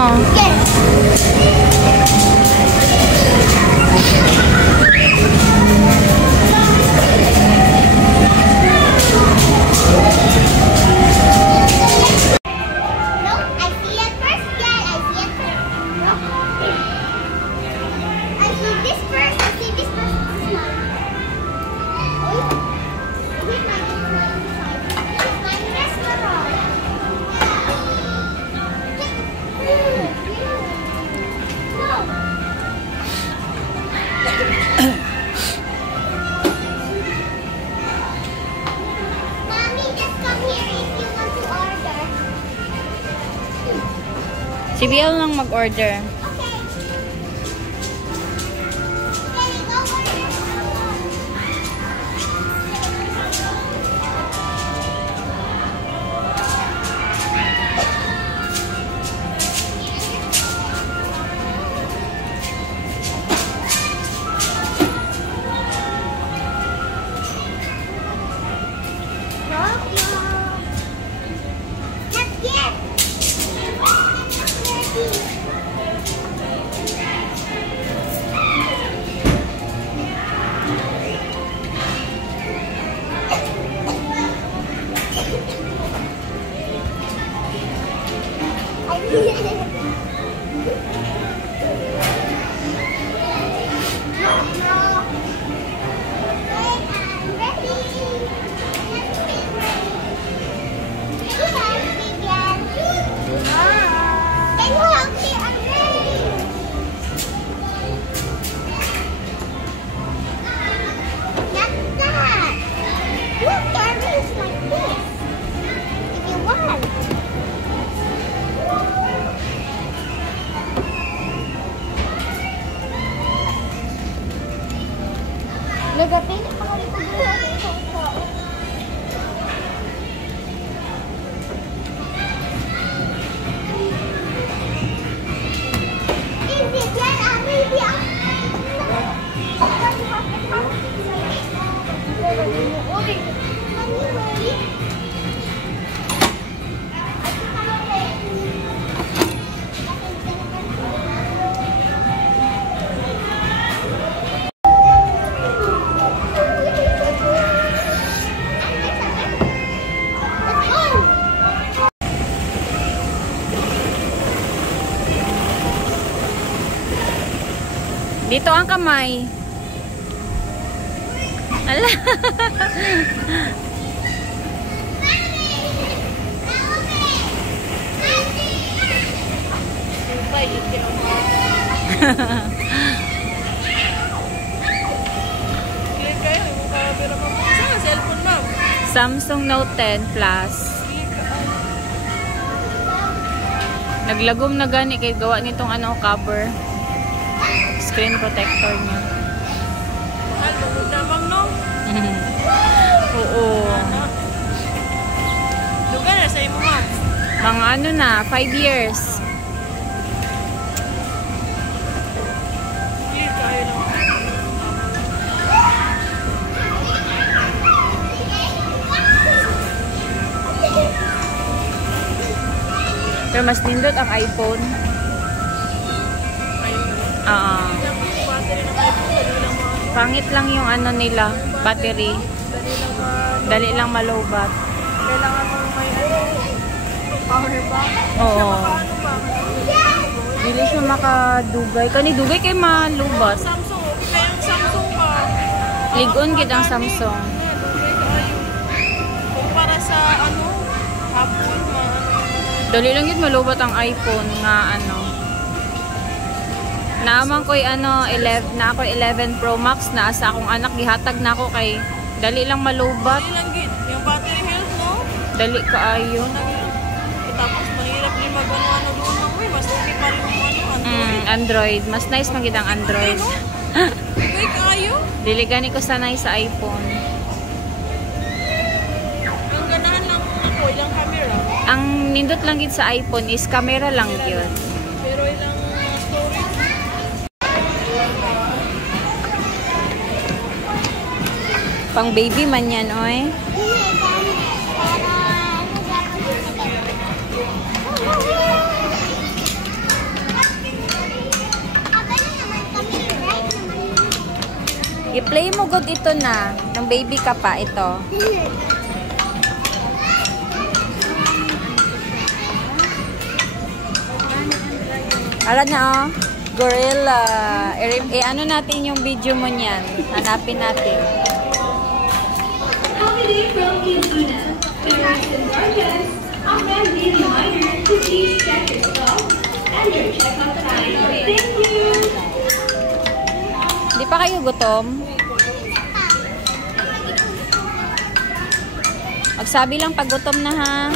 mo. Si Biel lang mag-order. Dito ang kamay. Ala. Samsung Note 10 Plus. Naglagom na gani kay gawa nitong ano cover. Screen protector niya. Mahal mo naman, no? Oo. Lugar na sa imo, ma'am? Mga ano na, 5 years. Clear tayo lang. Pero mas nindot ang iPhone. Pangit lang yung ano nila, battery. Dali lang malobat. Kailangan mo may power bank? Oo. Dili siya makadugay. Kani dugay kay malubat. Samsung, okay yung Samsung pa. Ligon gid ang Samsung. Para sa ano, Apple Dali lang yun malubat ang iPhone nga ano. Naaman ko'y ano, 11 Pro Max na sa akong anak, gihatag na ako kay dali lang malubat. Dali lang gid. Yung battery health, no? Dali kaayo. Tapos mahirap din mag-ano doon lang. Uy, mas okay pa rin yung Android. Android. Mas nice magid ang Android. Okay, kaayo? Dili gani ko sanay sa iPhone. Ang ganahan lang ako, ilang camera. Ang nindot lang gid sa iPhone is camera lang yun. Pero ilang storage. Pang baby man yan, oy. I-play mo good ito na. Nung baby ka pa, ito. Alam na, oh. Gorilla. Ano natin yung video mo niyan? Hanapin natin. I'm Randy, reminder to please check your stuff and your checkout time. Thank you! Di pa kayo gutom? Magsabi lang pag gutom na ha.